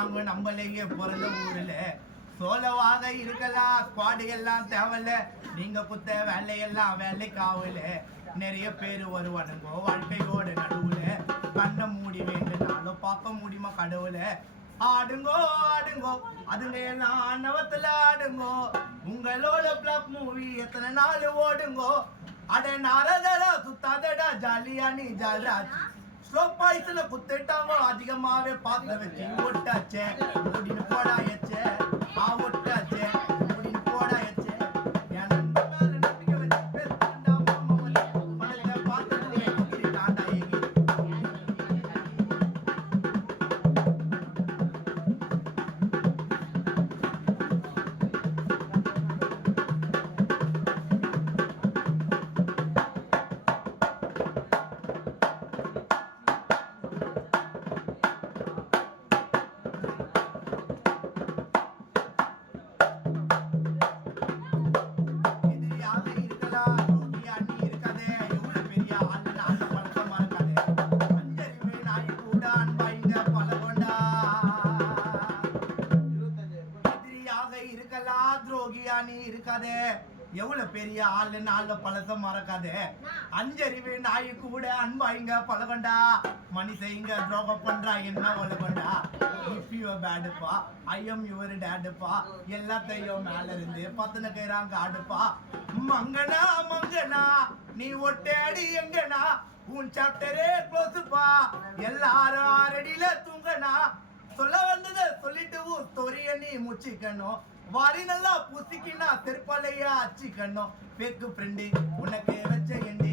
நாங்க நம்மளையே பிறந்த ஊர்ல சோலவாக இருக்கலாம். ஸ்குவாடு எல்லாம் தேவையில்ல, நீங்க குத்த வேலையெல்லாம் வேலைக்காவல. நிறைய பேர் வருவானுங்கோ வாழ்க்கையோட நடுவுல. கண்ணை மூடி வேண்டுனாலும் பார்க்க முடியுமா கடவுள. ஆடுங்கோ ஆடுங்கோ அதுங்க எல்லாம் நவத்துல ஆடுங்கோ. உங்களோட பிளாக் மூவி எத்தனை நாள் ஓடுங்கோ. அட நாரதரா சுத்தாதடா ஜாலியா நீ ஜாலிராஜ். ஸ்லோ பாய்ஸ்ல குத்திட்டாங்க அதிகமாவே பார்க்க வச்சு ஒட்டாச்சே முடின்னு போடா எச்சே. ஒட்டாச்சே முடின்னு போடா எச்சே. என் நண்பன் மேல நம்பிக்கை வச்சு பேசுறா மாமா வந்து மனதை பார்த்துட்டு தாண்டா எங்க. துரோகியா நீ இருக்காதே, எவ்வளவு பெரிய ஆளு நாள்ல பழச மறக்காதே. அஞ்சறிவு நாய் கூட அன்பாயிங்க பழகண்டா. மனுஷன் இங்க துரோகம் பண்றா என்ன உலகண்டா. இஃப் யூ பேடுப்பா ஐ எம் யுவர் டேடுப்பா. எல்லாத்தையும் மேல இருந்து பத்தன கைறாங்க ஆடுப்பா. மங்கனா மங்கனா நீ ஒட்டேடி எங்கனா. உன் சாப்டரே க்ளோஸ்ப்பா. எல்லாரும் ஆரடியில தூங்கனா. சொல்ல வந்ததை சொல்லிட்டு ஸ்டோரிய நீ முச்சிக்கணும். வாரி நல்லா புசிக்கினா தெருப்பாலையா அச்சிக்கணும். பேக்கு ஃப்ரெண்டு உனக்கு வச்ச எண்டி